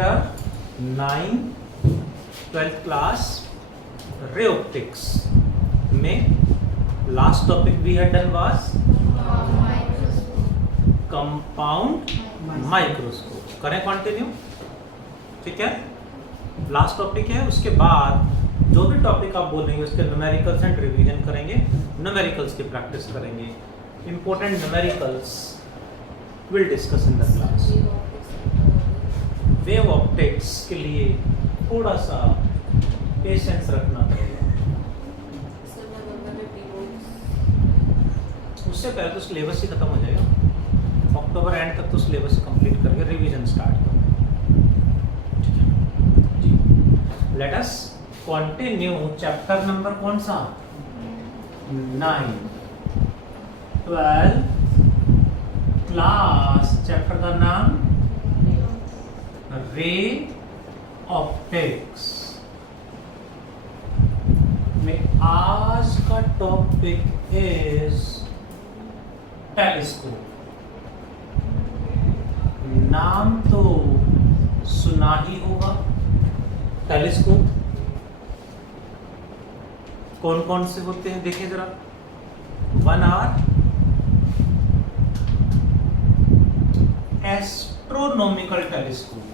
Chapter 9 12th class ray optics में last topic we had done was compound microscope. करें continue, ठीक है। Last topic है, उसके बाद जो भी टॉपिक आप बोलेंगे उसके न्यूमेरिकल्स एंड रिवीजन करेंगे, न्यूमेरिकल्स की प्रैक्टिस करेंगे। Important numericals will discuss in the class. Wave optics के लिए थोड़ा सा पेशेंस रखना पड़ेगा। उससे पहले तो सिलेबस ही खत्म हो जाएगा, अक्टूबर एंड तक तो सिलेबस कंप्लीट करके रिवीजन स्टार्ट करो। Let us continue chapter number कौन सा? 9 12 क्लास, चैप्टर का नाम रे ऑप्टिक्स में आज का टॉपिक इज टेलीस्कोप। नाम तो सुना ही होगा, टेलीस्कोप कौन कौन से होते हैं देखिए जरा। 1 our astronomical telescope,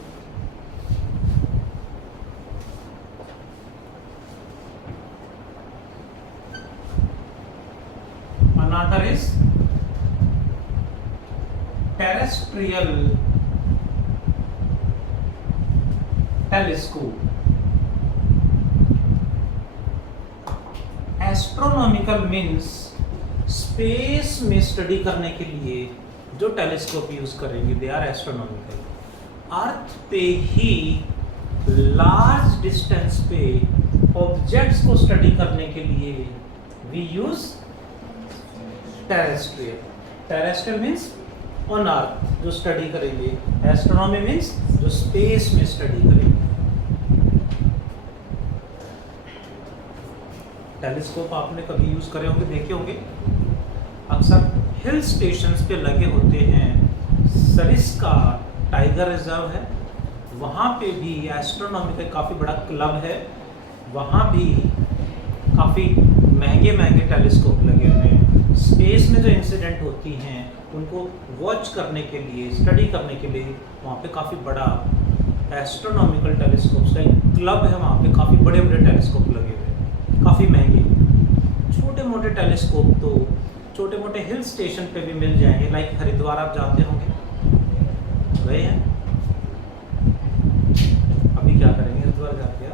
another is terrestrial telescope। Astronomical means space में स्टडी करने के लिए जो टेलीस्कोप यूज करेंगे दे आर एस्ट्रोनॉमिकल। अर्थ पे ही लार्ज डिस्टेंस पे ऑब्जेक्ट्स को स्टडी करने के लिए we use terrestrial. Terrestrial means on earth जो स्टडी करेंगे, एस्ट्रोनॉमी मीन्स जो स्पेस में स्टडी करेंगे। टेलीस्कोप आपने कभी यूज करे होंगे, देखे होंगे, अक्सर हिल स्टेशंस पे लगे होते हैं। सरिस्का टाइगर रिजर्व है, वहाँ पे भी एस्ट्रोनॉमी का काफ़ी बड़ा क्लब है, वहाँ भी काफ़ी महंगे महंगे टेलीस्कोप लगे हुए हैं। स्पेस में जो इंसिडेंट होती हैं उनको वॉच करने के लिए, स्टडी करने के लिए वहाँ पे काफ़ी बड़ा एस्ट्रोनॉमिकल टेलीस्कोप्स का एक क्लब है। वहाँ पे काफ़ी बड़े बड़े टेलीस्कोप लगे हुए हैं, काफ़ी महंगे। छोटे मोटे टेलीस्कोप तो छोटे मोटे हिल स्टेशन पे भी मिल जाएंगे, लाइक हरिद्वार आप जाते होंगे, गए हैं? अभी क्या करेंगे हरिद्वार जाके,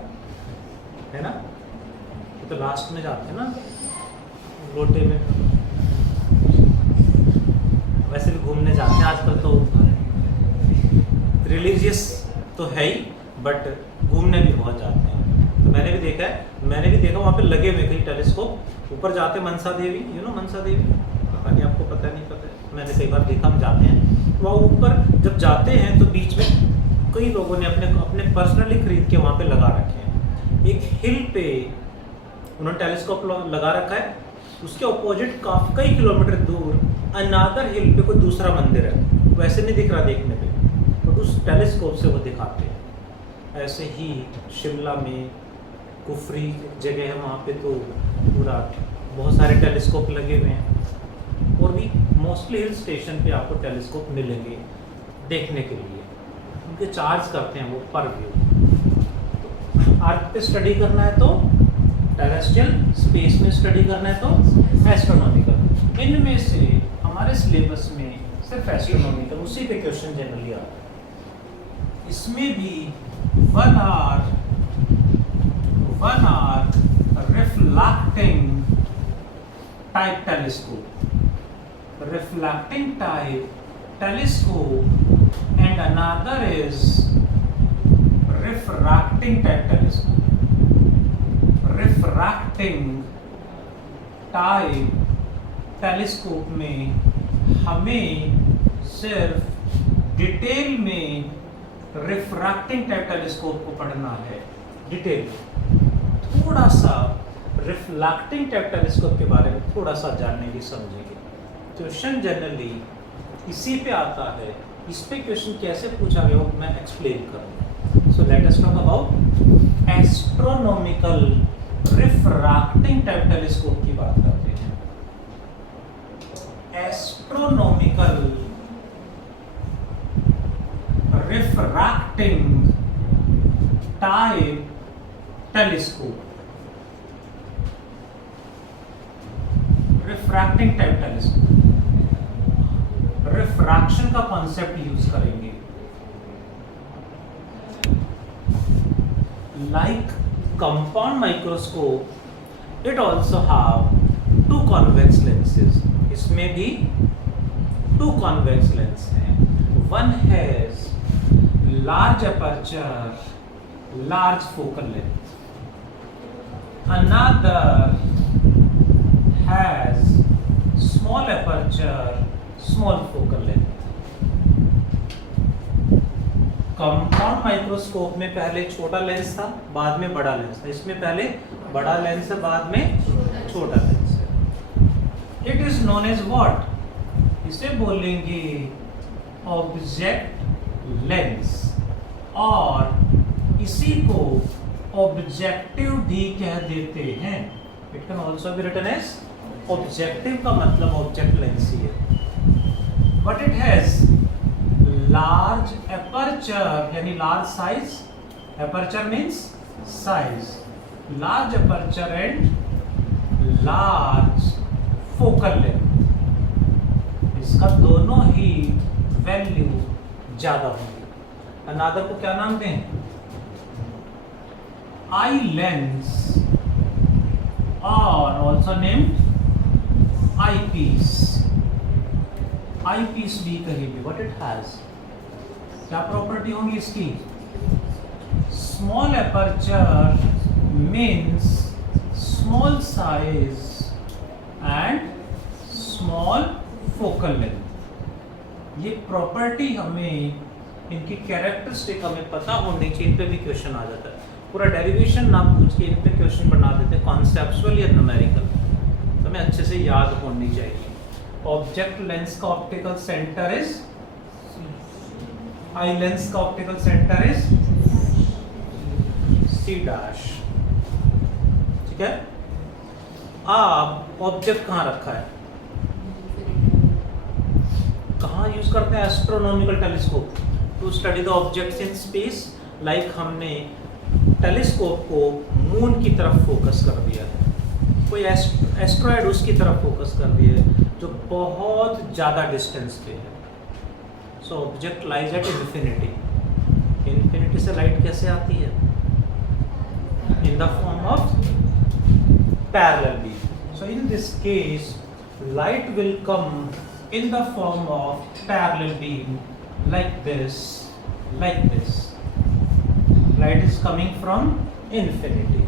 है ना? तो लास्ट में जाते हैं ना लोटे में, वैसे भी घूमने जाते हैं आजकल तो, रिलीजियस तो है ही बट घूमने भी बहुत जाते हैं। तो मैंने भी देखा वहाँ पे लगे हुए कई टेलीस्कोप। ऊपर जाते मनसा देवी, यू नो मनसा देवी, पता नहीं आपको पता नहीं पता है, मैंने कई बार देखा, हम जाते हैं वहाँ ऊपर। जब जाते हैं तो बीच में कई लोगों ने अपने पर्सनली खरीद के वहाँ पे लगा रखे हैं। एक हिल पे उन्होंने टेलीस्कोप लगा रखा है, उसके ऑपोजिट कई किलोमीटर दूर अनादर हिल पे कोई दूसरा मंदिर है, वैसे नहीं दिख रहा देखने पे, बट उस टेलीस्कोप से वो दिखाते हैं। ऐसे ही शिमला में कुफरी जगह है, वहाँ पे तो पूरा बहुत सारे टेलीस्कोप लगे हुए हैं, और भी मोस्टली हिल स्टेशन पे आपको टेलीस्कोप मिलेंगे देखने के लिए। उनके चार्ज करते हैं वो पर व्यू। अर्थ पे स्टडी करना है तो टेरेस्ट्रियल, स्पेस में स्टडी करना है तो एस्ट्रोनॉमिकल। इनमें से हमारे सिलेबस में सिर्फ एस्ट्रोनॉमिकल, उसी पे क्वेश्चन जनरली आता है। इसमें भी 1 our reflecting type telescope, reflecting type telescope and another is refracting type telescope। refracting type telescope में हमें सिर्फ डिटेल में refracting type telescope को पढ़ना है, डिटेल थोड़ा सा reflecting type telescope के बारे में थोड़ा सा जानने की समझेंगे। क्वेश्चन जनरली इसी पे आता है, इस पे क्वेश्चन कैसे पूछा गया वो मैं एक्सप्लेन करूँगा। So let us talk about astronomical refracting type telescope की बात करते हैं. Astronomical refracting type telescope. Refracting type telescope. Refraction का कॉन्सेप्ट यूज करेंगे. Like compound microscope it also have two convex lenses. इसमें भी टू कॉन्वेक्स लेंस हैं. One has large aperture, large focal length. Another has small aperture, small focal length. Compound microscope में पहले छोटा lens था, बाद में बड़ा लेंस था. इसमें पहले बड़ा लेंस है, बाद में छोटा लेंस है. It is known as what? इसे बोलेंगे ऑब्जेक्ट लेंस, और इसी को ऑब्जेक्टिव भी कह देते हैं. It can also be written as objective का मतलब ऑब्जेक्ट लेंस ही है. But it has large aperture यानी large size. Aperture means size. Large aperture and large focal length. इसका दोनों ही वैल्यू ज्यादा होंगी. अनादर को क्या नाम दें? आई लेंस, और also named eyepiece. Eyepiece भी कहेंगे. What it has? क्या प्रॉपर्टी होंगी इसकी? Small aperture means small size and small focal length. ये प्रॉपर्टी हमें, इनकी कैरेक्टरिस्टिक हमें पता होनी चाहिए. इन पे भी क्वेश्चन आ जाता है. पूरा डेरिवेशन ना पूछ के इन पे क्वेश्चन बना देते हैं, कॉन्सेप्चुअल या न्यूमेरिकल. तो हमें अच्छे से याद होनी चाहिए. ऑब्जेक्ट लेंस का optical centre is, eye lens का optical centre is C dash. ठीक है. अब ऑब्जेक्ट कहाँ रखा है? कहाँ यूज करते हैं astronomical telescope? To study the objects in space. Like हमने टेलीस्कोप को मून की तरफ फोकस कर दिया है, कोई एस्ट्रॉयड उसकी तरफ फोकस कर दिया है जो बहुत ज़्यादा डिस्टेंस पे है. So object lies at infinity. Infinity से लाइट कैसे आती है? In the form of parallel beam. So in this case light will come in the form of parallel beam, like this, like this. Light is coming from infinity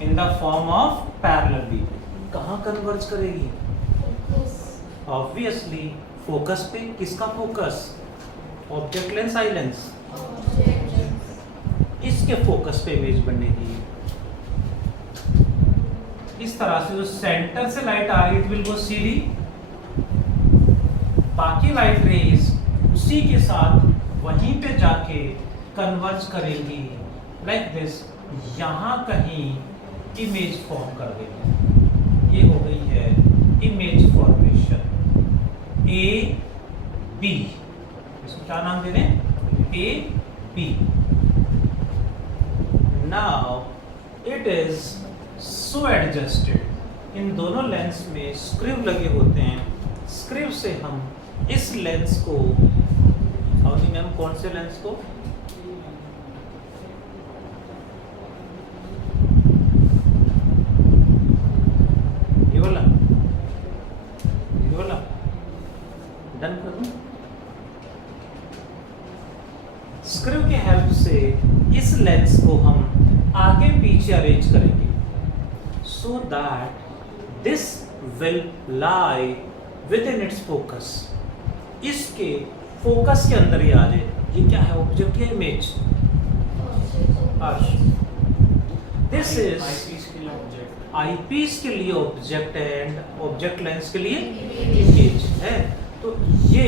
in the form of parallel beam. कहाँ converge करेगी? Obviously focus पे. किसका focus? Object lens, eye lens. इसके focus पे image बनेगी. इस तरह से जो सेंटर से लाइट आ रही, इट विल गो सीधी. बाकी लाइट रेज उसी के साथ वहीं पे जाके कन्वर्ज करेगी, लाइक दिस. यहाँ कहीं इमेज फॉर्म कर देगी. ये हो गई है इमेज फॉर्मेशन. ए बी, इसको क्या नाम दे दें? A B. Now it is so adjusted. इन दोनों लेंस में स्क्रू लगे होते हैं. स्क्रू से हम इस लेंस को, अवनी मैम कौन से लेंस को? ये वाला, ये वाला डन कर दूं. स्क्रू के हेल्प से इस लेंस को हम आगे पीछे अरेंज करेंगे, so that this will lie with in its focus. इसके फोकस के अंदर ही आ जाए. ये क्या है? ऑब्जेक्ट या इमेज? दिस इज आईपीस के लिए ऑब्जेक्ट एंड ऑब्जेक्ट लेंस के लिए इमेज है. तो ये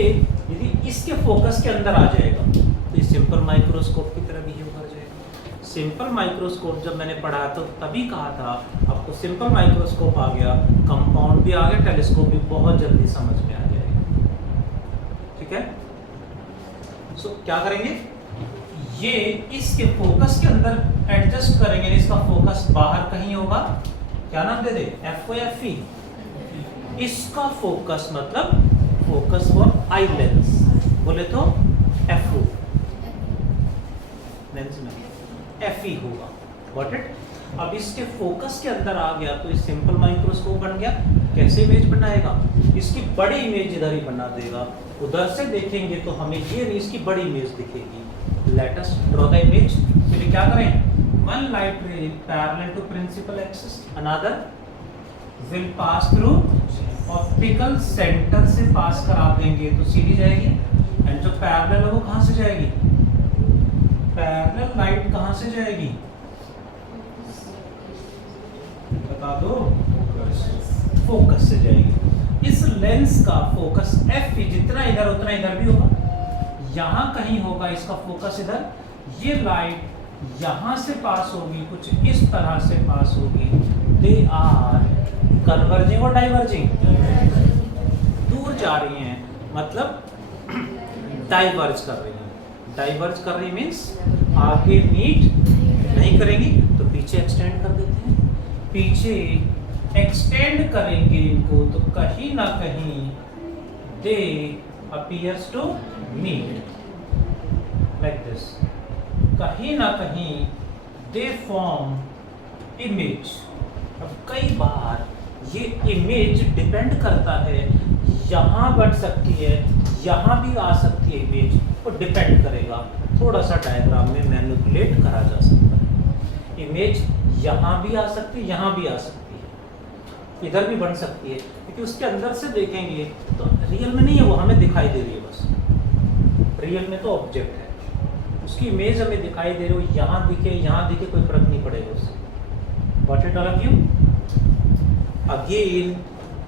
यदि इसके फोकस के अंदर आ जाएगा तो ये सिंपल माइक्रोस्कोप की तरह बिहेव कर जाएगा। सिंपल माइक्रोस्कोप जब मैंने पढ़ा तो तभी कहा था आपको सिंपल माइक्रोस्कोप आ गया, कंपाउंड भी आ गया, टेलीस्कोप भी बहुत जल्दी समझ में आ जाएगा। ठीक है, सो क्या करेंगे, ये इसके फोकस के अंदर एडजस्ट करेंगे, इसका फोकस बाहर कहीं होगा, क्या नाम दे दे, एफ ओ एफ ई। इसका फोकस मतलब फोकस फॉर आई लेंस, बोले तो एफ ओ लेंस में एफ ई होगा, गॉट इट। अब इसके फोकस के अंदर आ गया तो इस सिंपल माइक्रोस्कोप बन गया। कैसे इमेज बनाएगा, इसकी बड़ी इमेज इधर ही बना देगा, उधर से देखेंगे तो हमें ये नहीं, इसकी बड़ी इमेज दिखेगी। Let us draw the image. फिर क्या करें, one light ray parallel to principal axis, another will pass through optical centre से पास करा देंगे तो सीधी जाएगी, एंड जो पैरेलल है वो कहां से जाएगी, पैरेलल लाइट कहां से जाएगी, बता दो, फोकस से जाएगी। इस लेंस का फोकस एफ जितना इधर उतना इधर भी होगा, यहां कहीं होगा इसका फोकस इधर, ये लाइट यहां से पास होगी, कुछ इस तरह से पास होगी। दे आर कन्वर्जिंग और डाइवर्जिंग, दूर जा रही हैं, मतलब डाइवर्ज कर रही हैं। डाइवर्ज कर रही मीन्स आगे मीट नहीं करेंगी तो पीछे एक्सटेंड कर देते हैं, पीछे एक्सटेंड करेंगे इनको तो कहीं ना कहीं they appears to meet like this, कहीं ना कहीं दे फॉर्म इमेज। अब कई बार ये इमेज डिपेंड करता है, यहाँ बन सकती है, यहाँ भी आ सकती है इमेज, वो डिपेंड करेगा, थोड़ा सा डायग्राम में मैनिपुलेट करा जा सकता है। इमेज यहाँ भी आ सकती है, यहाँ भी आ सकती है, इधर भी बन सकती है, क्योंकि उसके अंदर से देखेंगे तो रियल में नहीं है, वो हमें दिखाई दे रही है बस। रियल में तो ऑब्जेक्ट है, उसकी इमेज हमें दिखाई दे रही हो, यहाँ दिखे यहाँ दिखे कोई फर्क नहीं पड़ेगा उससे। Got it all of you? Again,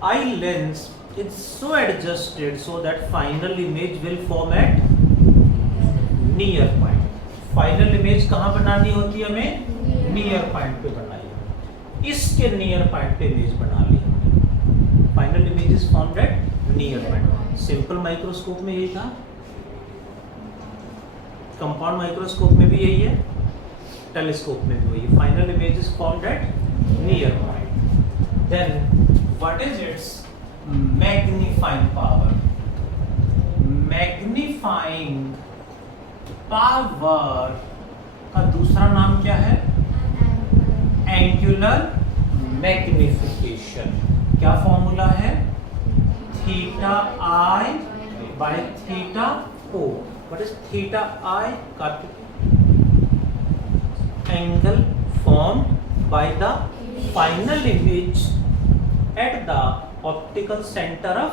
eye lens is so adjusted so that final image will form at near point. Final image कहाँ बनानी होती है हमें? Near point पे बनाई है। इसके near point पे image बना ली। Final image is formed at near point. Simple microscope में यही था, कंपाउंड माइक्रोस्कोप में भी यही है, टेलीस्कोप में भी वही है। Final image is formed at near point. Then what is its magnifying power? Magnifying power का दूसरा नाम क्या है? Angular magnification. क्या फॉर्मूला है? Theta I by theta O. What is theta I? Angle formed by the final image at the optical center of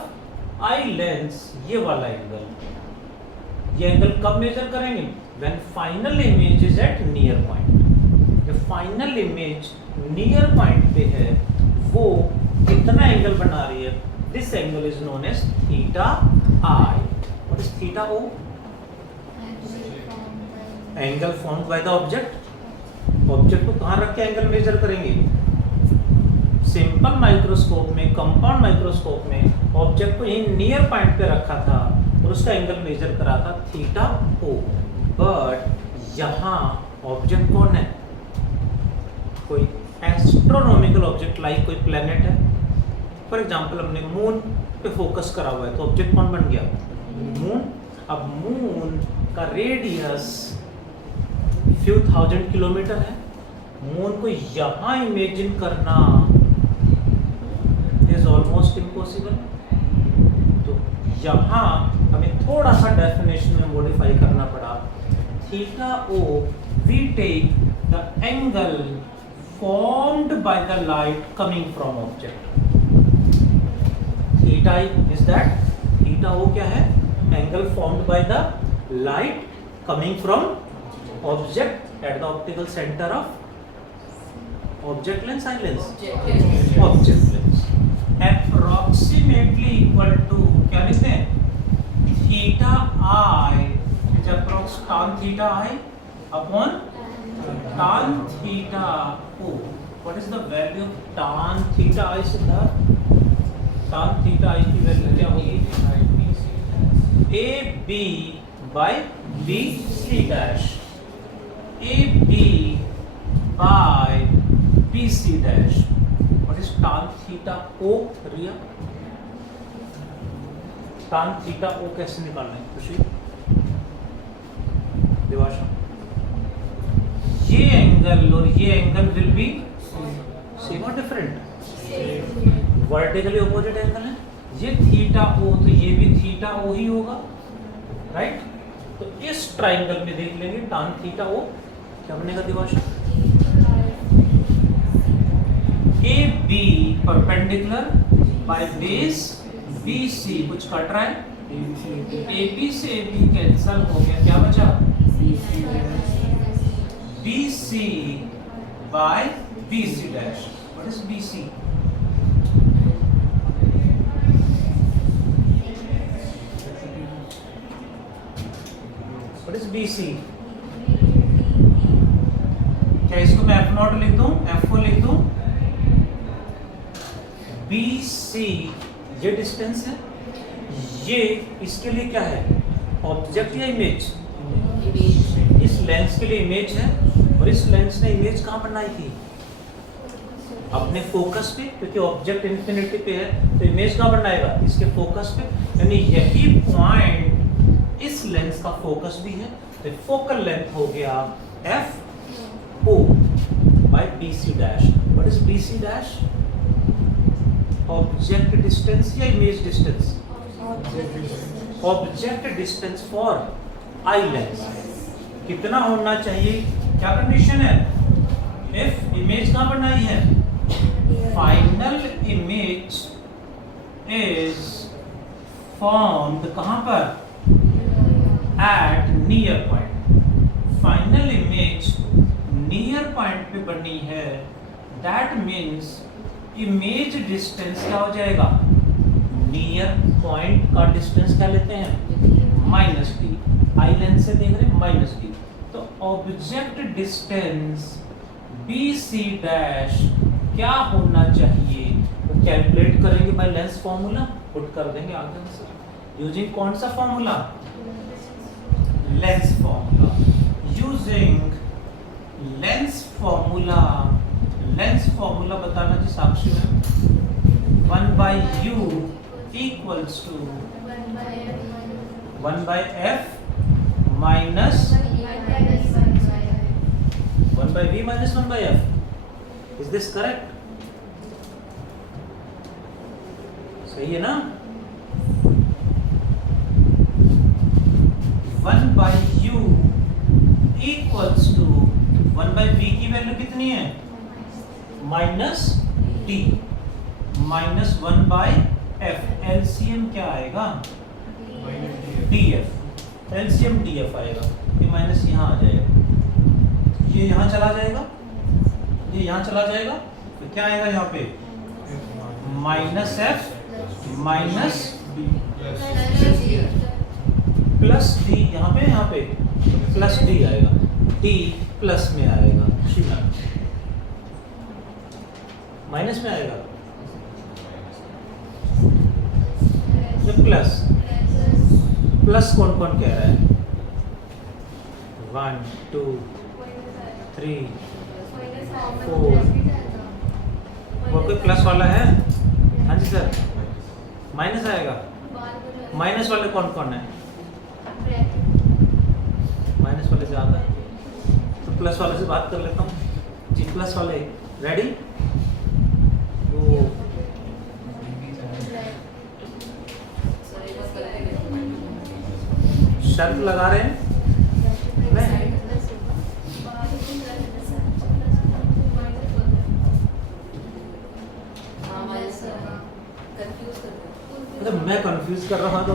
eye lens. ये वाला angle, ये एंगल कब मेजर करेंगे? When final image is at near point. जब final image near point पे है, वो कितना एंगल बना रही है? This angle is known as theta I. What is theta O? Angle formed by the object. Object को कहाँ रख के एंगल मेजर करेंगे? सिंपल माइक्रोस्कोप में, कंपाउंड माइक्रोस्कोप में ऑब्जेक्ट को यही नियर पॉइंट पे रखा था और उसका एंगल मेजर करा था थीटा ओ। बट यहाँ ऑब्जेक्ट कौन है? कोई एस्ट्रोनॉमिकल ऑब्जेक्ट, लाइक कोई प्लेनेट है। फॉर एग्जांपल हमने मून पे फोकस करा हुआ है तो ऑब्जेक्ट कौन बन गया? मून। अब मून का रेडियस few thousand किलोमीटर है। मून को यहाँ इमेजिन करना is almost impossible। तो यहाँ हमें थोड़ा सा डेफिनेशन में मॉडिफाई करना पड़ा। Theta O, we take the angle formed by the light coming from object। Theta is that, theta O क्या है? Angle formed by the light coming from object at the optical center of object lens, eye lens, object lens, approximately equal to, क्या लिखते हैं? Theta I is approximately is tan theta I upon tan theta O. What is the value of tan theta I Siddharth? tan theta I की value क्या होगी? AB by BC dash. AB by BC dash. What is tan theta O, Riya? tan theta O कैसे निकालना है खुशी? दिवाशा, ये angle और ये एंगल विल बी सेम और डिफरेंट? वर्टिकली ऑपोजिट एंगल है, ये थीटा ओ तो ये भी थीटा ओ ही होगा, राइट? तो इस ट्राइंगल में देख लेंगे tan थीटा ओ क्या बनेगा Divasha? A B perpendicular by base B C, कुछ कट रहा है, ए बी से ए बी कैंसल हो गया, क्या बचा? B C by B C dash. What is B C? What is B C? क्या इसको मैं एफ नॉट लिख दूं, एफ को लिख दूं? बी सी ये डिस्टेंस है, ये इसके लिए क्या है? ऑब्जेक्ट या इमेज? इस लेंस के लिए इमेज है, और इस लेंस ने इमेज कहाँ बनाई थी? अपने फोकस पे, क्योंकि ऑब्जेक्ट इंफिनिटी पे है तो इमेज कहाँ बनाएगा? इसके फोकस पे. यानी यही पॉइंट इस लेंस का फोकस भी है, तो फोकल लेंथ हो गया F O by B C dash. What is B C dash? Object distance या image distance? Object distance for eye lens. कितना होना चाहिए? क्या कंडीशन है? इफ इमेज कहाँ बनाई है? फाइनल इमेज इज फॉर्म्ड कहाँ पर? At near point. Final image near point पे बनी है, दैट मीन्स इमेज डिस्टेंस क्या हो जाएगा? नियर पॉइंट का डिस्टेंस क्या लेते हैं? Minus D. आई लेंस से देख रहे हैं माइनस डी. तो object distance B C dash क्या होना चाहिए? तो कैलकुलेट करेंगे बाय लेंस फॉर्मूला, पुट कर देंगे आगे से यूजिंग कौन सा formula? Lens formula. Using lens formula. Lens formula बताना जी साक्षी में. 1 by u equals to 1 by f minus 1 by v minus 1 by f. Is this correct? सही है ना? 1 by u equals to 1 by v की वैल्यू कितनी है? Minus D minus 1 by F. LCM क्या आएगा? डीएफ. एलसीएम डीएफ आएगा. ये माइनस यहाँ आ जाएगा, ये यहाँ चला जाएगा, ये यहाँ चला जाएगा, तो क्या आएगा यहाँ पे? Minus F minus plus D. यहाँ पे प्लस डी आएगा, डी प्लस में आएगा, माइनस में आएगा ये प्लस. प्लस कौन कौन कह रहा है? 1 2 3 4. वो कोई प्लस वाला है? हाँ जी सर. माइनस आएगा. माइनस वाले कौन कौन है? माइनस वाले से आता है तो प्लस वाले से बात कर लेता हूँ जी. प्लस वाले रेडी? वो शर्त लगा रहे हैं. मतलब मैं कंफ्यूज कर रहा हूँ तो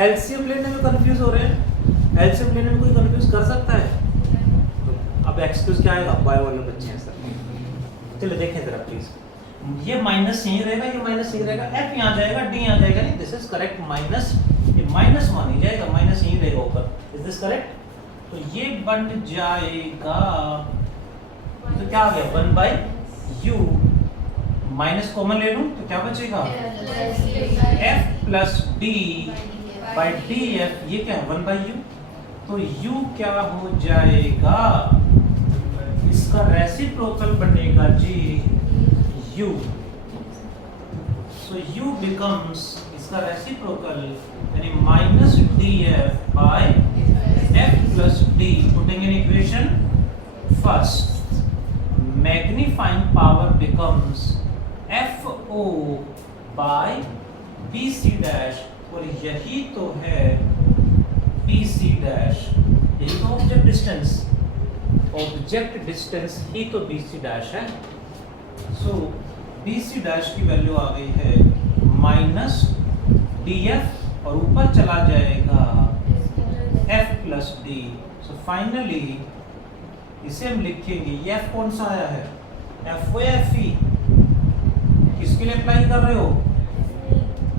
एलसीएम लेने में कंफ्यूज हो रहे हैं. एलसीएम लेने में कोई कंफ्यूज कर सकता है? तो अब एक्सक्यूज क्या आएगा? बाय वाले बच्चे हैं सर. चलो देखें जरा प्लीज. ये माइनस यहीं रहेगा, ये माइनस यहीं रहेगा, एफ यहाँ जाएगा, डी यहाँ जाएगा. नहीं, दिस इज करेक्ट. माइनस ये माइनस मान ही जाएगा, माइनस यहीं रहेगा ऊपर. Is this correct? तो ये बन जाएगा, तो क्या आ गया 1/u, माइनस कॉमन ले लूं तो क्या बचेगा f plus d by df, ये क्या है 1/u, तो u क्या हो जाएगा, इसका रेसिप्रोकल बनेगा जी u, so u becomes, इसका रेसिप्रोकल यानी minus df by f plus d, putting in equation first, magnifying power becomes fo by bc dash, और यही तो है bc डैश, यही तो ऑब्जेक्ट डिस्टेंस, ऑब्जेक्ट डिस्टेंस ही तो bc डैश है। सो bc डैश की वैल्यू आ गई है माइनस df और ऊपर चला जाएगा f plus d। So finally इसे हम लिखेंगे, ये f कौन सा आया है, f या fe, किसके लिए अप्लाई कर रहे हो,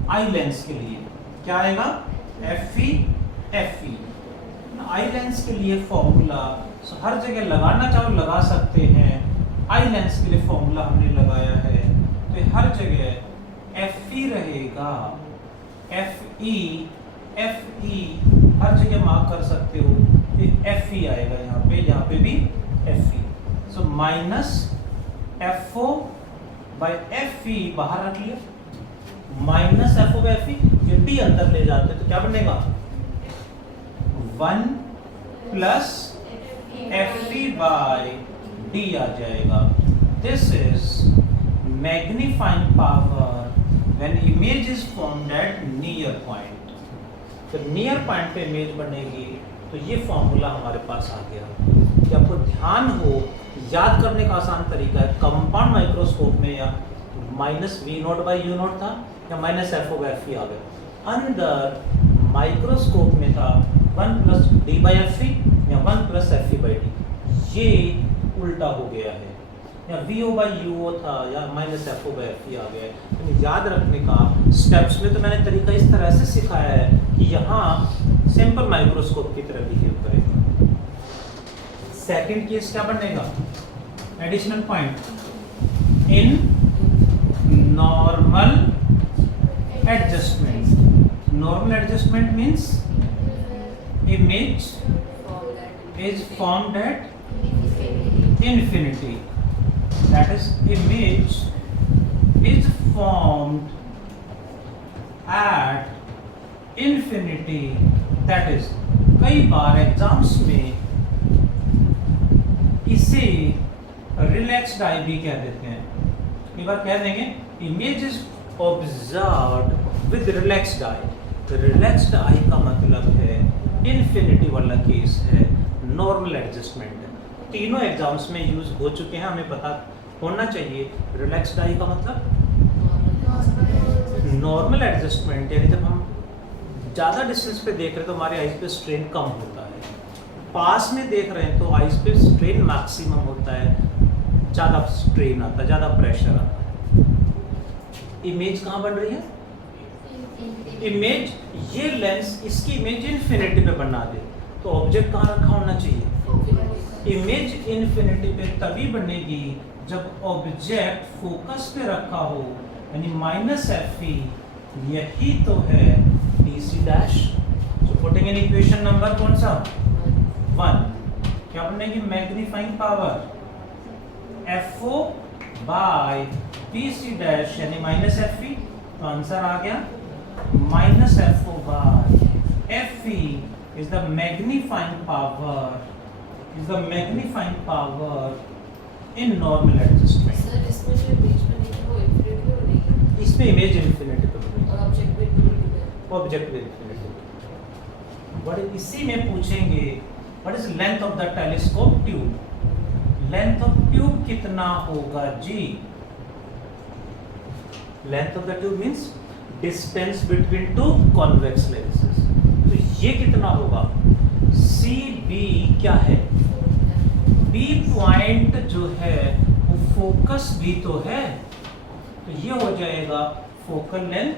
आई लेंस के लिए, क्या आएगा fe, आई लेंस के लिए फॉर्मूला, सो हर जगह लगाना चाहो लगा सकते हैं, आई लेंस के लिए फॉर्मूला हमने लगाया है, तो हर जगह fe रहेगा, fe हर जगह मार्क कर सकते हो, तो fe आएगा यहाँ पे भी fe, so minus fo by fe बाहर रख लिया, माइनस fo बाय fe, ये d अंदर ले जाते तो क्या बनेगा 1 प्लस fe बाय d आ जाएगा। This is magnifying power when image is formed at near point, तो नियर पॉइंट पे इमेज बनेगी, तो ये फॉर्मूला हमारे पास आ गया। कि आपको ध्यान हो, याद करने का आसान तरीका है, कंपाउंड माइक्रोस्कोप में या माइनस v0 बाई u0 था या माइनस fo बाई fe आ गया, अंदर माइक्रोस्कोप में था 1 प्लस d बाई fe या 1 प्लस fe बाई d, ये उल्टा हो गया है, या vo बाई uo था या माइनस fo बाई fe आ गया है। तो याद रखने का स्टेप्स में तो मैंने तरीका इस तरह से सिखाया है कि यहाँ सिंपल माइक्रोस्कोप की तरह बिहेव करेगा। सेकंड केस क्या बनेगा, additional point in normal adjustment, normal adjustment means image is formed at infinity, that is image is formed at infinity, that is कई बार एग्जाम्स में इसे रिलैक्स्ड आई भी कह देते हैं, कई बार कह देंगे image is observed with relaxed eye, तो रिलैक्स्ड आई का मतलब है इन्फिनिटी वाला केस है, नॉर्मल एडजस्टमेंट है, तीनों एग्जाम्स में यूज हो चुके हैं, हमें पता होना चाहिए। रिलैक्स्ड आई का मतलब नॉर्मल एडजस्टमेंट, यानी जब हम ज़्यादा डिस्टेंस पे देख रहे हैं तो हमारे आइज पे स्ट्रेन कम होता है, पास में देख रहे हैं तो आइज पे स्ट्रेन मैक्सिमम होता है, ज़्यादा स्ट्रेन आता है, ज़्यादा प्रेशर आता है। इमेज कहाँ बन रही है, इमेज, ये लेंस इसकी इमेज इन्फिनिटी पे बना दे, तो ऑब्जेक्ट कहाँ रखा होना चाहिए, इमेज इन्फिनिटी पे तभी बनेगी जब ऑब्जेक्ट फोकस पे रखा हो, यानी माइनस fe, यही तो है DC dash. So putting in equation number कौन सा 1, क्या बनेगी magnifying power fo by DC dash यानी माइनस fe, तो आंसर आ गया minus fo by fe is the magnifying power, is the magnifying power in normal adjustment। Sir इसमें जो इमेज बनेगी वो इन्फिनिटी बनेगी, इसमें इमेज इन्फिनिटी पे बनेगी और ऑब्जेक्ट भी इन्फिनिटी, ऑब्जेक्ट भी इन्फिनिटी। बट इसी में पूछेंगे what is length of the telescope tube, length of tube कितना होगा जी, length of the tube means distance between two convex lenses, तो ये कितना होगा, CB क्या है, B पॉइंट जो है वो फोकस भी तो है, तो ये हो जाएगा फोकल लेंथ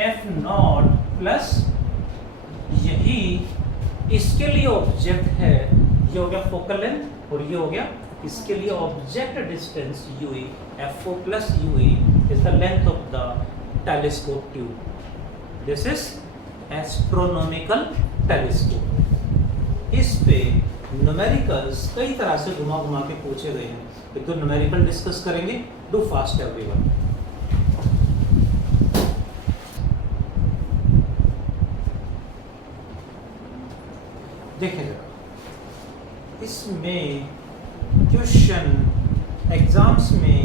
f0 प्लस यही इसके लिए ऑब्जेक्ट है, ये हो गया फोकल लेंथ और ये हो गया इसके लिए object distance UE, FO plus UE is the length of the telescope tube. This is astronomical telescope. इस पे न्यूमेरिकल्स कई तरह से घुमा घुमा के पूछे गए हैं, एक तो न्यूमेरिकल डिस्कस करेंगे, डू फास्ट एवरीवन। देखिए जरा, इसमें क्वेश्चन एग्जाम्स में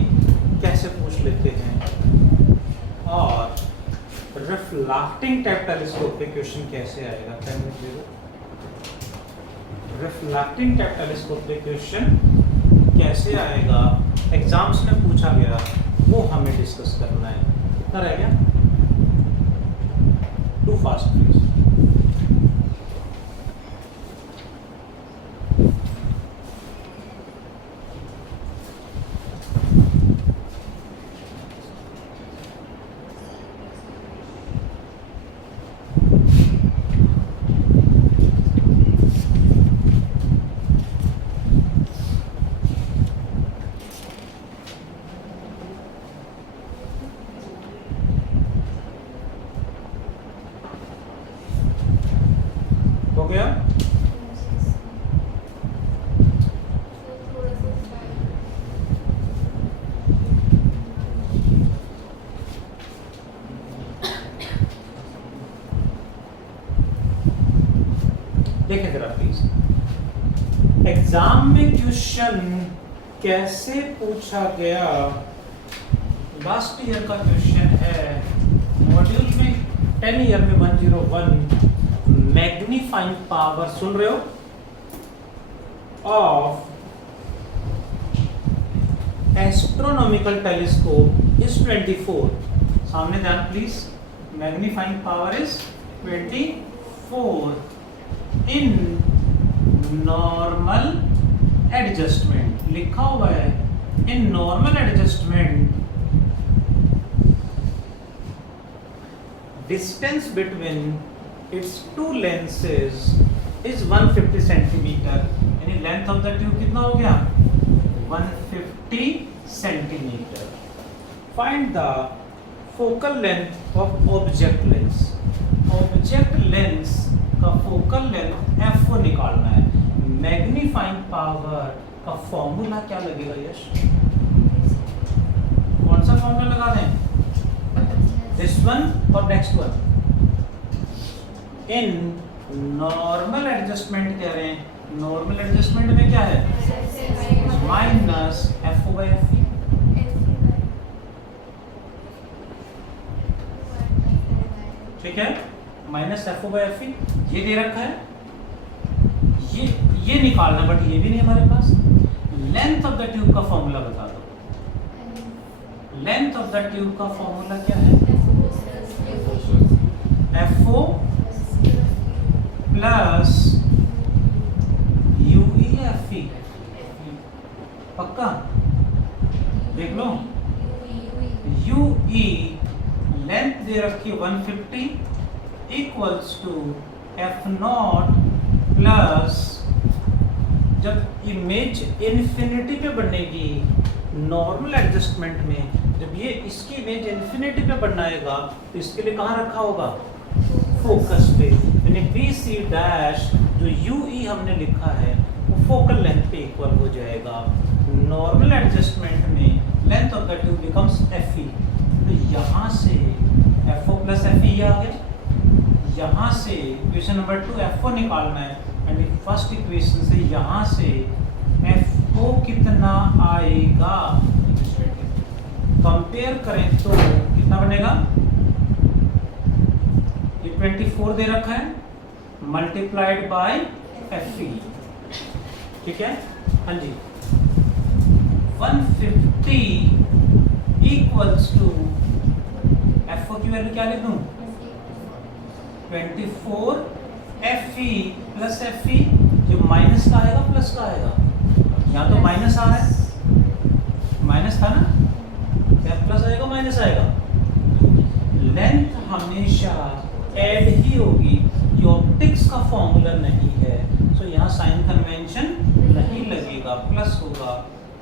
कैसे पूछ लेते हैं और रिफ्लेक्टिंग टाइप टेलीस्कोप पे क्वेश्चन कैसे आएगा, रिफ्लेक्टिंग टाइप टेलीस्कोप पे क्वेश्चन कैसे आएगा, एग्जाम्स में पूछा गया, वो हमें डिस्कस करना है। कितना रह गया? Too fast please. हो गया? देखें जरा प्लीज, एग्जाम में क्वेश्चन कैसे पूछा गया, लास्ट ईयर का क्वेश्चन है, मॉड्यूल में 10 ईयर में 101 मैग्नीफाइंग पावर, सुन रहे हो, ऑफ एस्ट्रोनॉमिकल टेलीस्कोप इज 24। सामने ध्यान please, magnifying power is 24 in normal adjustment, लिखा हुआ है in normal adjustment, distance between its two lenses is 150 centimeter, यानी लेंथ ऑफ द ट्यूब कितना हो गया? 150 centimetre. Find the focal length of object lens, object lens का focal length FO निकालना है। मैग्नीफाइंग पावर का फॉर्मूला क्या लगेगा यश? कौन सा फॉर्मूला लगा दें? दिस वन और next one. In normal adjustment कह रहे हैं, नॉर्मल एडजस्टमेंट में क्या है? Minus FO/FE। ठीक है, माइनस FO/FE ये दे रखा है, ये निकालना, बट ये भी नहीं हमारे पास। लेंथ ऑफ द ट्यूब का फॉर्मूला बता दो। लेंथ ऑफ द ट्यूब का फॉर्मूला क्या है? FO plus UE/FE। पक्का देख लो, UE लेंथ दे रखी 150 इक्वल्स टू F0 प्लस, जब इमेज इन्फिनिटी पे बनेगी नॉर्मल एडजस्टमेंट में, जब ये इसकी इमेज इन्फिनिटी पे बनाएगा तो इसके लिए कहाँ रखा होगा? फोकस पे, यानी BC डैश जो UE हमने लिखा है वो फोकल लेंथ पे इक्वल हो जाएगा। नॉर्मल एडजस्टमेंट में length of the tube becomes FE, तो यहाँ से FO प्लस FE आ गया। यहाँ से इक्वेशन नंबर 2 FO निकालना है, एंड फर्स्ट इक्वेशन से यहाँ से FO कितना आएगा कंपेयर करें तो कितना बनेगा? 24 दे रखा है, मल्टीप्लाइड बाय FE। ठीक है, हाँ जी, 150 इक्वल्स टू FO की वैल्यू क्या लिख दूं? 24 FE प्लस FE, जो माइनस का आएगा प्लस का आएगा, यहाँ तो माइनस आ रहा है, माइनस था ना, क्या प्लस आएगा माइनस आएगा? लेंथ हमेशा ऐड ही होगी, ये ऑप्टिक्स का फॉर्मूला नहीं है, सो यहाँ साइन कन्वेंशन नहीं लगेगा, प्लस होगा।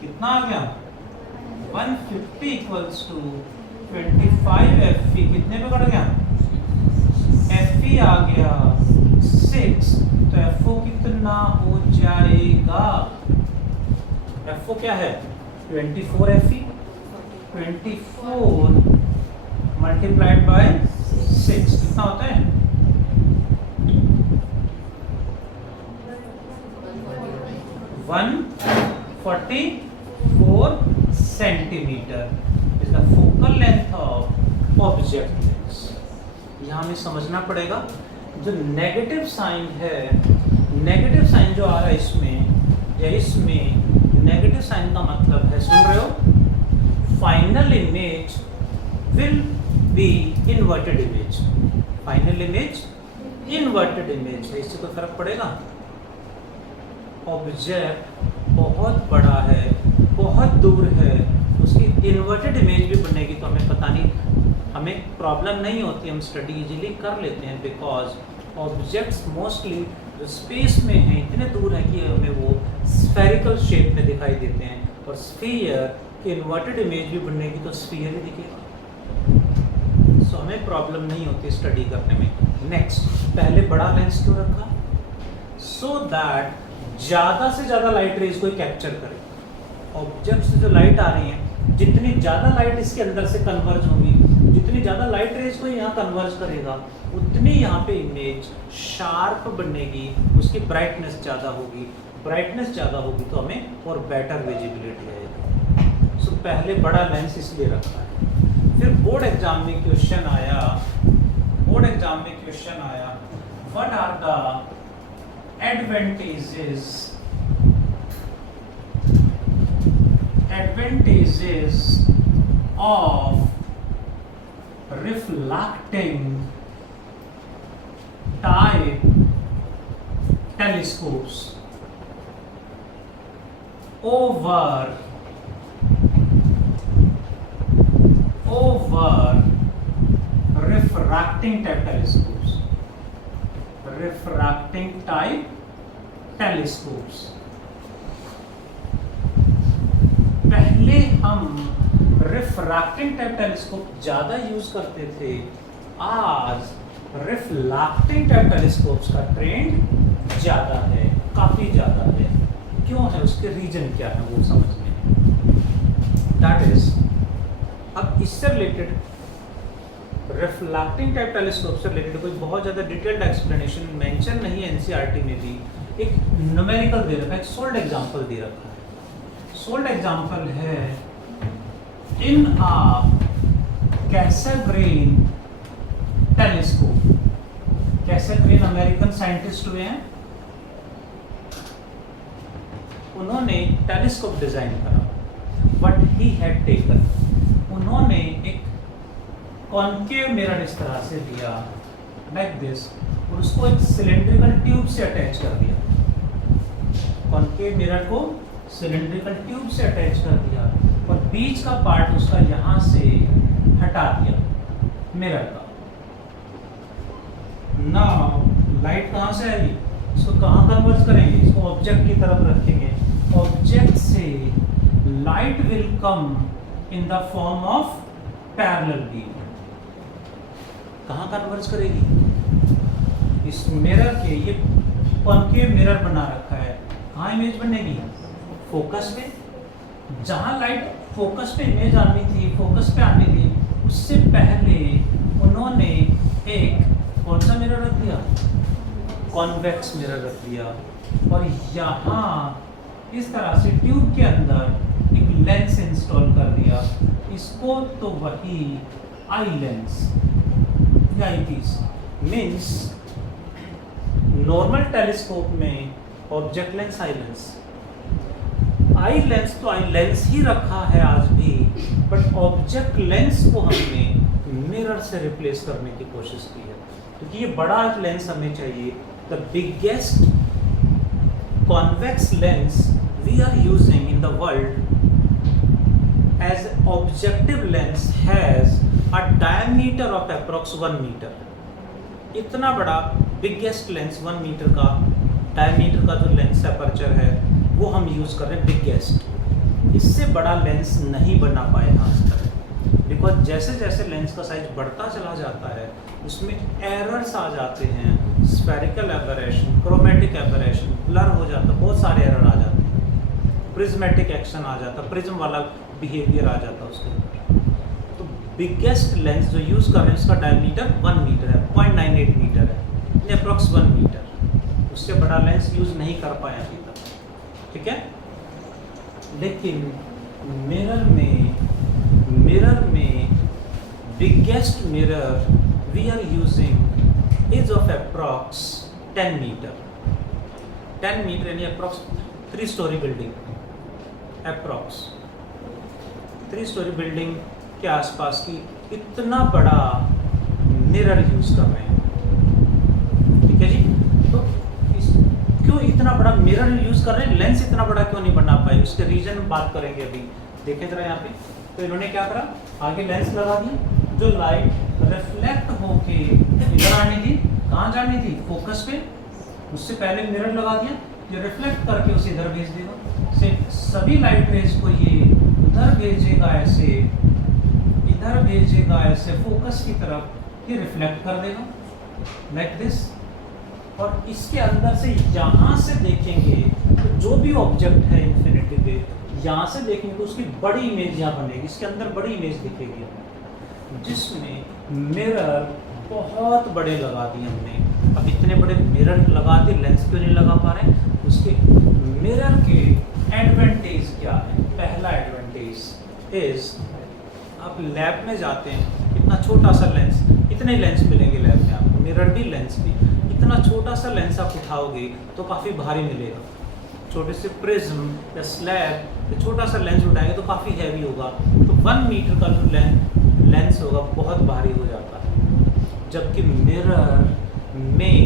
कितना आ गया? 150 इक्वल्स टू 25 FE। कितने पे कट गया? FE आ गया 6, तो FO कितना हो जाएगा? FO क्या है? 24 FE। 24 मल्टीप्लाइड बाय 6 कितना होता है? 144 centimetre is the focal length of object lens. यहाँ हमें समझना पड़ेगा जो नेगेटिव साइन है, नेगेटिव साइन जो आ रहा है इसमें या इसमें, नेगेटिव साइन का मतलब है, सुन रहे हो, final image will be inverted image. Final image inverted image है, इससे कोई फर्क पड़ेगा? ऑब्जेक्ट बहुत बड़ा है, बहुत दूर है, उसकी इन्वर्टेड इमेज भी बनेगी, तो हमें पता नहीं, हमें प्रॉब्लम नहीं होती, हम स्टडी इजीली कर लेते हैं, बिकॉज ऑब्जेक्ट्स मोस्टली जो स्पेस में हैं इतने दूर हैं कि हमें वो स्फेरिकल शेप में दिखाई देते हैं, और स्फीयर की इन्वर्टेड इमेज भी बनेगी तो स्फीयर ही दिखेगा, सो हमें प्रॉब्लम नहीं होती स्टडी करने में। नेक्स्ट, पहले बड़ा लेंस क्यों रखा? सो दैट ज़्यादा से ज़्यादा लाइट रेज को कैप्चर करे। ऑब्जेक्ट से जो लाइट आ रही है, जितनी ज़्यादा लाइट इसके अंदर से कन्वर्ज होगी, जितनी ज़्यादा लाइट रेज को यहाँ कन्वर्ज करेगा, उतनी यहाँ पे इमेज शार्प बनेगी, उसकी ब्राइटनेस ज़्यादा होगी। ब्राइटनेस ज़्यादा होगी तो हमें और बेटर विजिबिलिटी आएगी। सो पहले बड़ा लेंस इसलिए रखा है। फिर बोर्ड एग्जाम में क्वेश्चन आया, what are the advantages of refracting type telescopes over refracting type telescopes. Refracting type telescopes. पहले हम रिफ्रैक्टिंग टाइप टेलीस्कोप ज़्यादा यूज करते थे, आज रिफ्लेक्टिंग टाइप टेलीस्कोप्स का ट्रेंड ज़्यादा है, काफ़ी ज़्यादा है। क्यों है? उसके रीजन क्या है वो समझने हैं। दैट इज, अब इससे रिलेटेड, रिफ्लेक्टिंग टाइप टेलीस्कोप से रिलेटेड कोई बहुत ज़्यादा डिटेल्ड एक्सप्लेनेशन मेंशन नहीं है एनसीईआरटी में भी। एक न्यूमेरिकल दे रखा है, एक सोल्ड एग्जांपल दे रखा है। सोल्ड एग्जांपल है, इन आ कैसलग्रेन टेलीस्कोप। कैसलग्रेन अमेरिकन साइंटिस्ट हुए हैं, उन्होंने टेलीस्कोप डिजाइन करा। व्हाट ही हैड टेकन, उन्होंने एक कॉनकेव मिरर इस तरह से दिया, लाइक दिस, और उसको एक सिलेंड्रिकल ट्यूब से अटैच कर दिया। कॉनकेव मिरर को सिलेंड्रिकल ट्यूब से अटैच कर दिया और बीच का पार्ट उसका यहाँ से हटा दिया मिरर का। नाउ लाइट कहाँ से आएगी? इसको कहाँ कन्वर्ट करेंगे? इसको ऑब्जेक्ट की तरफ रखेंगे। ऑब्जेक्ट से light will come in the form of parallel beam. कहाँ कन्वर्ज करेगी? इस मिरर के, ये कॉनकेव मिरर बना रखा है, कहाँ इमेज बनेगी? फोकस पे। जहाँ लाइट फोकस पे इमेज आनी थी, फोकस पे आनी थी, उससे पहले उन्होंने एक कौन सा मिरर रख दिया? कॉन्वेक्स मिरर रख दिया, और यहाँ इस तरह से ट्यूब के अंदर एक लेंस इंस्टॉल कर दिया। इसको तो वही eye lens, eyepiece means normal telescope में object lens, eye lens. Eye lens तो आई लेंस ही रखा है आज भी, बट ऑब्जेक्ट लेंस को हमने मिरर से रिप्लेस करने की कोशिश की है, क्योंकि ये बड़ा लेंस हमें चाहिए। The biggest convex lens we are using in the world as objective lens has a diameter of approx 1 metre. इतना बड़ा बिगेस्ट लेंस 1 मीटर का डायमीटर का जो लेंस अपर्चर है वो हम यूज़ कर रहे हैं बिगेस्ट। इससे बड़ा लेंस नहीं बना पाए आज तक, बिकॉज जैसे जैसे लेंस का साइज बढ़ता चला जाता है उसमें एरर्स आ जाते हैं, spherical aberration, chromatic aberration, blur हो जाता, बहुत सारे एरर आ जाते हैं, प्रिज्मेटिक एक्शन आ जाता, प्रिज्म वाला बिहेवियर आ जाता उसके ऊपर। तो बिगेस्ट लेंस जो यूज़ कर रहे हैं उसका डायमीटर 1 मीटर है, 0.98 मीटर है, अप्रॉक्स 1 मीटर। उससे बड़ा लेंस यूज़ नहीं कर पाए अभी तक, ठीक है। लेकिन मिरर में biggest mirror we are using is of approx 10 metre. 10 metre यानी approx 3 storey building, approx 3 storey building के आसपास की इतना बड़ा मिरर यूज कर रहे हैं, ठीक है जी। तो क्यों इतना बड़ा मिरर यूज कर रहे हैं, लेंस इतना बड़ा क्यों नहीं बना पाए, उसके रीजन में बात करेंगे अभी। देखें जरा यहाँ पे, तो इन्होंने क्या करा, आगे लेंस लगा दी, जो लाइट रिफ्लेक्ट होके इधर आने दी, कहाँ जाने दी, फोकस पे। उससे पहले मिरर लगा दिया, ये रिफ्लेक्ट करके उसे इधर भेज देगा। से सभी लाइट रेज को ये उधर भेजेगा, ऐसे इधर भेजेगा, ऐसे फोकस की तरफ, ये रिफ्लेक्ट कर देगा लाइक दिस। और इसके अंदर से यहाँ से देखेंगे तो जो भी ऑब्जेक्ट है इन्फिनिटी पे, यहाँ से देखेंगे तो उसकी बड़ी इमेज यहाँ बनेगी, इसके अंदर बड़ी इमेज दिखेगी हमें, जिसमें मिरर बहुत बड़े लगा दिए हमने। अब इतने बड़े मिरर लगा दिए, लेंस क्यों नहीं लगा पा रहे हैं, उसके मिरर के एडवांटेज क्या है। पहला एडवांटेज इज, आप लैब में जाते हैं, इतना छोटा सा लेंस, इतने लेंस मिलेंगे लैब में आपको, मिरर भी लेंस भी, इतना छोटा सा लेंस आप उठाओगे तो काफ़ी भारी मिलेगा। छोटे से प्रिज्म या स्लैब या छोटा सा लेंस उठाएंगे तो काफ़ी हैवी होगा, तो 1 मीटर का जो लेंस होगा बहुत भारी हो जाता है। जबकि मिरर में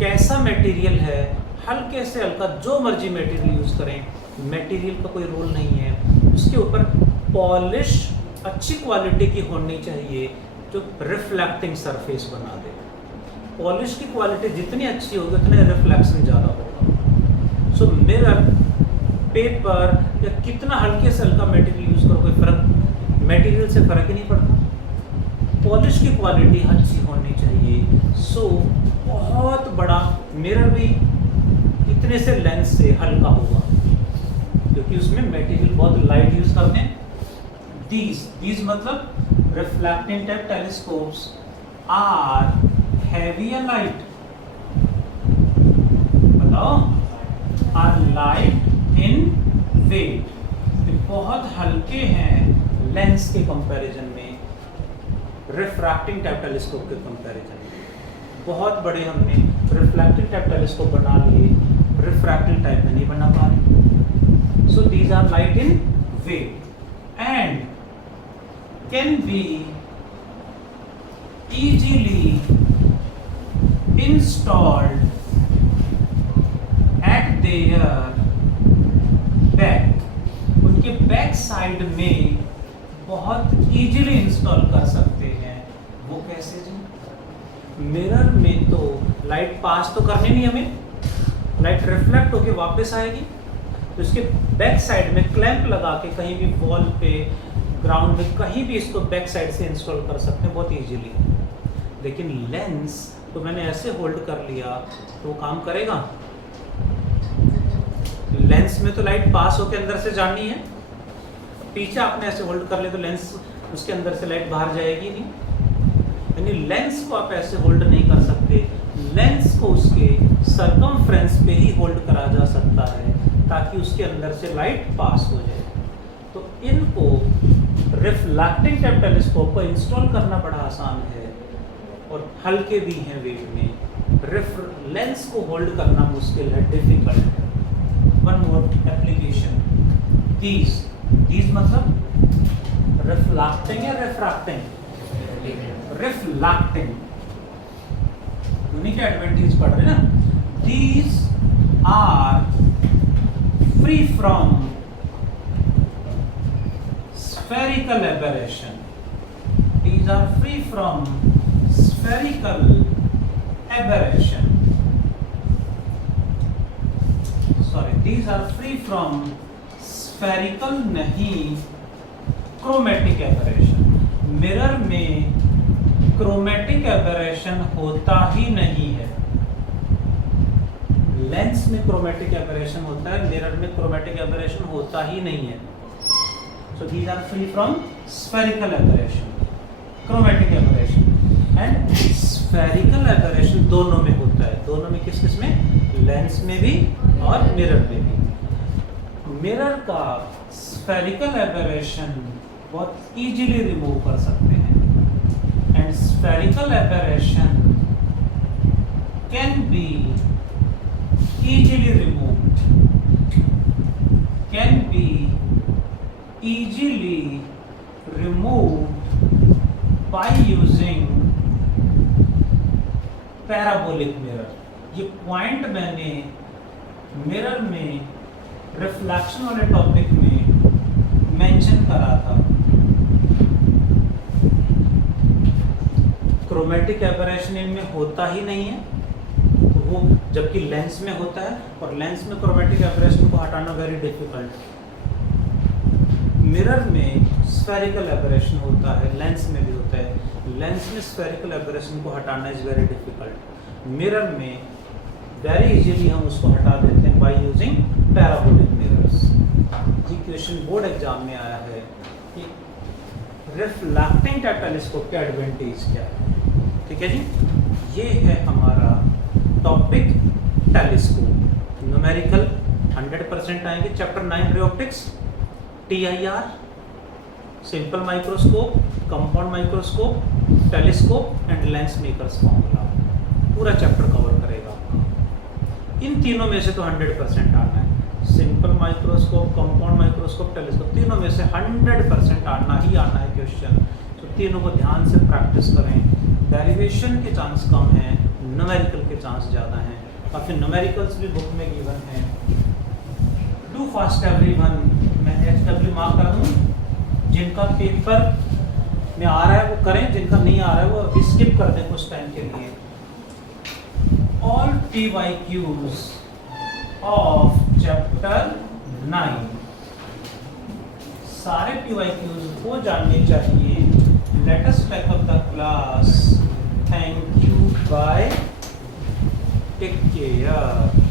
कैसा मटेरियल है, हल्के से हल्का जो मर्जी मटेरियल यूज़ करें, मटेरियल का कोई रोल नहीं है। उसके ऊपर पॉलिश अच्छी क्वालिटी की होनी चाहिए जो रिफ्लेक्टिंग सरफेस बना दे। पॉलिश की क्वालिटी जितनी अच्छी होगी उतने रिफ्लेक्शन ज़्यादा होगा। सो मिरर, पेपर या कितना हल्के से हल्का मटेरियल यूज़ करो, कोई फर्क, मटेरियल से फ़र्क ही नहीं पड़ता। पॉलिश की क्वालिटी अच्छी होनी चाहिए। सो बहुत बड़ा मिरर भी इतने से लेंस से हल्का होगा, क्योंकि उसमें मटेरियल बहुत लाइट यूज़ करते हैं। These मतलब reflecting type telescopes are heavy या लाइट, बताओ, आर लाइट इन वेट, बहुत हल्के हैं लेंस के कंपैरिजन में, रिफ्रैक्टिंग टाइप टेलीस्कोप के कंपैरिजन में। बहुत बड़े हमने रिफ्लेक्टिंग टाइप टेलीस्कोप बना लिए, रिफ्रैक्टिव टाइप में नहीं बना पा रहे। So these are light in weight and can be easily installed at their back, उनके बैक साइड में बहुत इजीली इंस्टॉल कर सकते हैं। वो कैसे जी, मिरर में तो लाइट पास तो करनी नहीं हमें, लाइट रिफ्लेक्ट होके वापस आएगी, तो इसके बैक साइड में क्लैंप लगा के कहीं भी वॉल पे, ग्राउंड में, कहीं भी इसको बैक साइड से इंस्टॉल कर सकते हैं बहुत इजीली। लेकिन लेंस तो मैंने ऐसे होल्ड कर लिया तो वो काम करेगा? लेंस में तो लाइट पास होकर अंदर से जानी है, पीछे आपने ऐसे होल्ड कर लिया तो लेंस, उसके अंदर से लाइट बाहर जाएगी नहीं। यानी लेंस को आप ऐसे होल्ड नहीं कर सकते, लेंस को उसके सरकमफ्रेंस पे ही होल्ड करा जा सकता है ताकि उसके अंदर से लाइट पास हो जाए। तो इनको रिफ्लेक्टिंग टाइप टेलीस्कोप को इंस्टॉल करना बड़ा आसान है और हल्के भी हैं वेट में। लेंस को होल्ड करना मुश्किल है, डिफिकल्ट है। वन मोर एप्लीकेशन, दीज मतलब रिफ्लेक्टिंग या रिफ्रैक्टिंग, रिफ्लेक्टिंग, उन्हीं के एडवांटेज पढ़ रहे ना। These are free from spherical aberration. These are free from spherical aberration. Sorry, these are free from spherical नहीं chromatic aberration. मिरर में chromatic aberration होता ही नहीं है. लेंस में chromatic aberration होता है, मिरर में chromatic aberration होता ही नहीं है. So these are free from spherical aberration, chromatic aberration and spherical aberration दोनों में होता है. दोनों में किस किस में? लेंस में भी और मिरर में भी. मिरर का spherical aberration बहुत easily रिमूव कर सकते हैं and spherical aberration can be easily removed, can be easily removed by using parabolic mirror. ये पॉइंट मैंने मिरर में रिफ्लेक्शन वाले टॉपिक में मेंशन करा था. क्रोमेटिक एबरेशन इनमें होता ही नहीं है, तो वो जबकि लेंस में होता है और लेंस में क्रोमेटिक एबरेशन को हटाना वेरी डिफिकल्ट. मिरर में स्फेरिकल एबरेशन होता है, लेंस में भी होता है. लेंस में स्फेरिकल एबरेशन को हटाना इज वेरी डिफिकल्ट. मिरर में वेरी इजीली हम उसको हटा देते हैं बाय यूजिंग पैराबोलिक मिरर्स. ये क्वेश्चन बोर्ड एग्जाम में आया है कि रिफ्लेक्टिंग टेलीस्कोप के एडवांटेज क्या है. ठीक है जी, ये है हमारा टॉपिक टेलीस्कोप. न्यूमेरिकल 100% आएंगे. Chapter 9 ray optics, TIR, simple microscope, compound microscope, telescope and lens makers formula. पूरा चैप्टर कवर करेगा आपका. इन तीनों में से तो 100% आना है. Simple microscope, compound microscope, telescope, तीनों में से 100% आना ही आना है क्वेश्चन. तो तीनों को ध्यान से प्रैक्टिस करें. डेरिवेशन के चांस कम हैं, न्यूमेरिकल के चांस ज़्यादा हैं. और फिर न्यूमेरिकल्स भी बुक में गिवन है. Do fast everyone. मैं HW मार्क कर दूँ. जिनका पेपर में आ रहा है वो करें, जिनका नहीं आ रहा है वो स्किप कर दें कुछ टाइम के लिए. ऑल PYQs ऑफ चैप्टर 9, सारे PYQs को जानने चाहिए. Let us pack up the class. Thank you, bye, take care.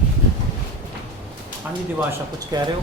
हाँ जी दिवाशा, कुछ कह रहे हो?